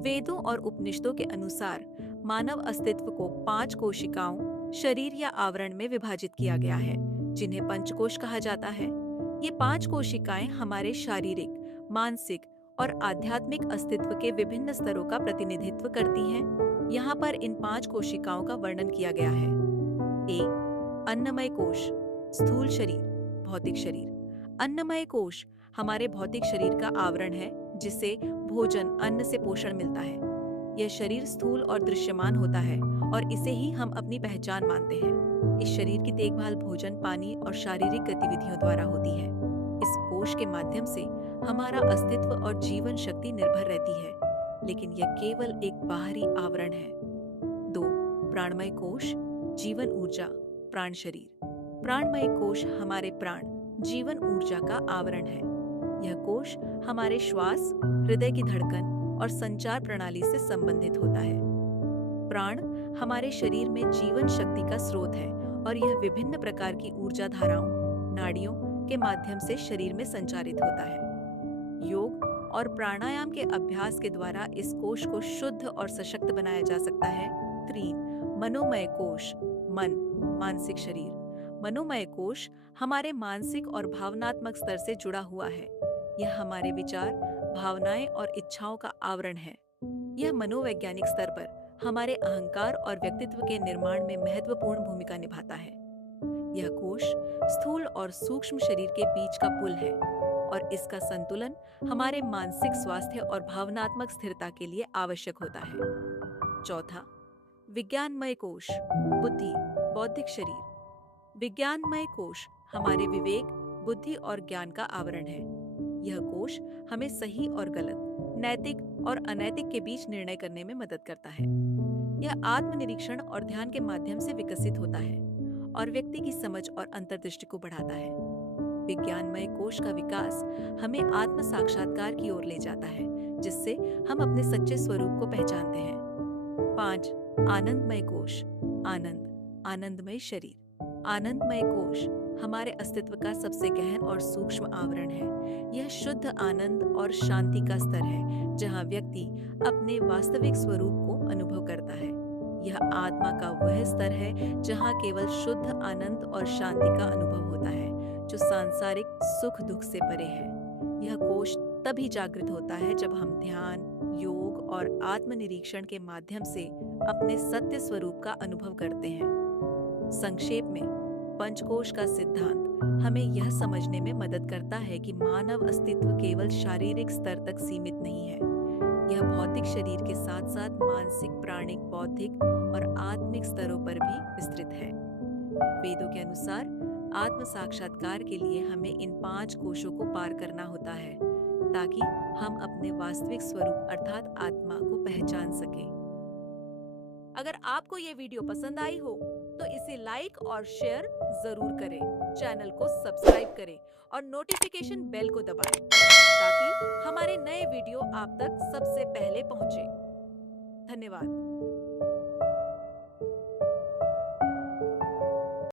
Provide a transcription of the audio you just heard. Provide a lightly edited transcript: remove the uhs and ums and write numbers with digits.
वेदों और उपनिषदों के अनुसार मानव अस्तित्व को 5 कोशिकाओं, शरीर या आवरण में विभाजित किया गया है, जिन्हें पंचकोश कहा जाता है। ये 5 कोशिकाएं हमारे शारीरिक, मानसिक और आध्यात्मिक अस्तित्व के विभिन्न स्तरों का प्रतिनिधित्व करती हैं। यहाँ पर इन 5 कोशिकाओं का वर्णन किया गया है। ए, अन्नमय कोश, स्थूल शरीर, भौतिक शरीर। अन्नमय कोश हमारे भौतिक शरीर का आवरण है, जिसे भोजन, अन्न से पोषण मिलता है। यह शरीर स्थूल और दृश्यमान होता है और इसे ही हम अपनी पहचान मानते हैं। इस शरीर की देखभाल भोजन, पानी और शारीरिक गतिविधियों द्वारा होती है। इस कोश के माध्यम से हमारा अस्तित्व और जीवन शक्ति निर्भर रहती है, लेकिन यह केवल एक बाहरी आवरण है। 2. प्राणमय कोश, जीवन ऊर्जा, प्राण शरीर। प्राणमय कोश हमारे प्राण, जीवन ऊर्जा का आवरण है। यह कोश हमारे श्वास, हृदय की धड़कन और संचार प्रणाली से संबंधित होता है। प्राण हमारे शरीर में जीवन शक्ति का स्रोत है और यह विभिन्न प्रकार की ऊर्जा धाराओं, नाड़ियों के माध्यम से शरीर में संचारित होता है। योग और प्राणायाम के अभ्यास के द्वारा इस कोश को शुद्ध और सशक्त बनाया जा सकता है। 3. मनोमय कोश, मन, मानसिक शरीर। मनोमय कोश हमारे मानसिक और भावनात्मक स्तर से जुड़ा हुआ है। यह हमारे विचार, भावनाएं और इच्छाओं का आवरण है। यह मनोवैज्ञानिक स्तर पर हमारे अहंकार और व्यक्तित्व के निर्माण में महत्वपूर्ण भूमिका निभाता है। यह कोश स्थूल और सूक्ष्म शरीर के बीच का पुल है और इसका संतुलन हमारे मानसिक स्वास्थ्य और भावनात्मक स्थिरता के लिए आवश्यक होता है। 4. विज्ञानमय कोश, बुद्धि, बौद्धिक शरीर। विज्ञानमय कोश हमारे विवेक, बुद्धि और ज्ञान का आवरण है। यह कोश हमें सही और गलत, नैतिक और अनैतिक के बीच निर्णय करने में मदद करता है। यह आत्मनिरीक्षण और ध्यान के माध्यम से विकसित होता है और व्यक्ति की समझ और अंतर्दृष्टि को बढ़ाता है। विज्ञानमय कोश का विकास हमें आत्म साक्षात्कार की ओर ले जाता है, जिससे हम अपने सच्चे स्वरूप को पहचानते हैं। 5. आनंदमय कोश, आनंद, आनंदमय शरीर। आनंदमय कोश हमारे अस्तित्व का सबसे गहन और सूक्ष्म आवरण है। यह शुद्ध आनंद और शांति का स्तर है, जहां व्यक्ति अपने वास्तविक स्वरूप को अनुभव करता है। यह आत्मा का वह स्तर है जहां केवल शुद्ध आनंद और शांति का अनुभव होता है, जो सांसारिक सुख दुख से परे है। यह कोश तभी जागृत होता है जब हम ध्यान, योग और आत्मनिरीक्षण के माध्यम से अपने सत्य स्वरूप का अनुभव करते हैं। संक्षेप में, पंचकोश का सिद्धांत हमें यह समझने में मदद करता है कि मानव अस्तित्व केवल शारीरिक स्तर तक सीमित नहीं है। यह भौतिक शरीर के साथ साथ मानसिक, प्राणिक, बौद्धिक और आत्मिक स्तरों पर भी विस्तृत है। वेदों के अनुसार आत्म साक्षात्कार के लिए हमें इन 5 कोशों को पार करना होता है, ताकि हम अपने वास्तविक स्वरूप अर्थात आत्मा को पहचान सकें। अगर आपको ये वीडियो पसंद आई हो तो इसे लाइक और शेयर जरूर करें, चैनल को सब्सक्राइब करें और नोटिफिकेशन बेल को दबाएं, ताकि हमारे नए वीडियो आप तक सबसे पहले पहुंचे। धन्यवाद।